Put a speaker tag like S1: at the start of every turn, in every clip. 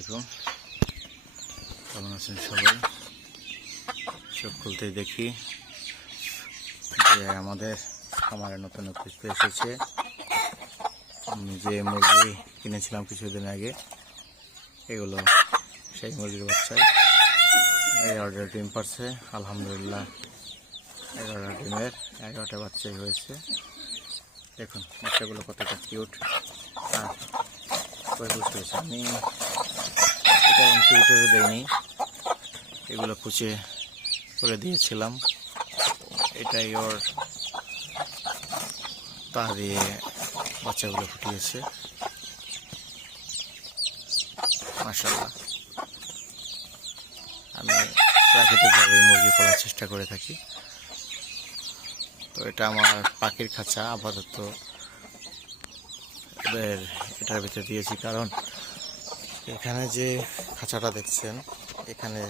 S1: আলাইকুম কেমন আছেন সবাই? সব খুলতেই দেখি যে আমাদের, খামারে নতুন কিছু এসেছে। যে মুরগি কিনেছিলাম কিছুদিন আগে, এগুলো সেই মুরগির বাচ্চায় অর্ডার ডিম পারছে, আলহামদুলিল্লাহ। এগারোটা ডিমের এগারোটা বাচ্চাই হয়েছে। দেখুন, বাচ্চাগুলো কতটা কিউট আর বুঝতে পেরেছি আমি এটা ইনকিউবেটারে দেয়নি এগুলো কুচে করে দিয়েছিলাম। এটাই ওর তা দিয়ে বাচ্চাগুলো ফুটিয়েছে। মাসাল্লাহ আমি প্রাকৃতিকভাবে মুরগি পালার চেষ্টা করে থাকি। তো এটা আমার পাখির খাঁচা, আপাতত এটার ভিতরে দিয়েছি। কারণ এখানে যে খাঁচাটা দেখছেন, এখানে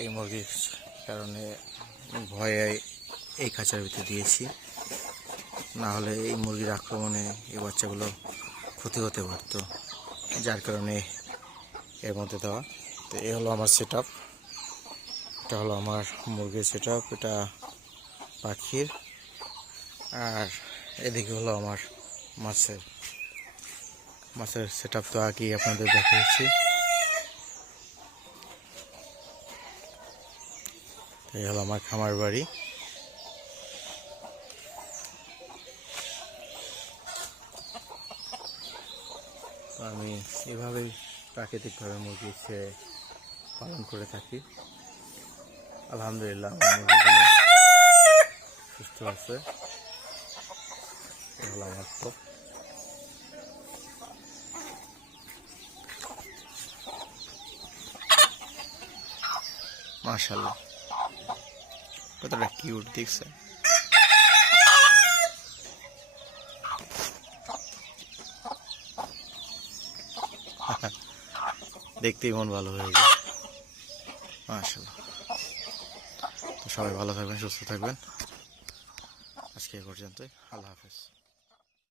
S1: এই মুরগির কারণে ভয়ে এই খাঁচার ভিতরে দিয়েছি। না হলে এই মুরগির আক্রমণে এই বাচ্চাগুলো ক্ষতি হতে পারতো, যার কারণে এর মধ্যে দেওয়া। তো এ হলো আমার সেট এটা হলো আমার মুরগির সেট আপ এটা পাখির। আর এদিকে হলো আমার মাছের মাছের সেট তো আগেই আপনাদের দেখিয়েছি এই হলো আমার খামার বাড়ি। আমি এভাবেই প্রাকৃতিকভাবে মুরগি ছেড়ে পালন করে থাকি। আলহামদুলিল্লাহ, আমার মুরগিগুলো সুস্থ আছে। এই হলো আমার মাশাল্লাহ কতটা কিউট দেখছে দেখতেই মন ভালো হয়ে যায় মাশাল্লাহ তো সবাই ভালো থাকবেন, সুস্থ থাকবেন। আজকে এই পর্যন্তই। আল্লাহ হাফেজ।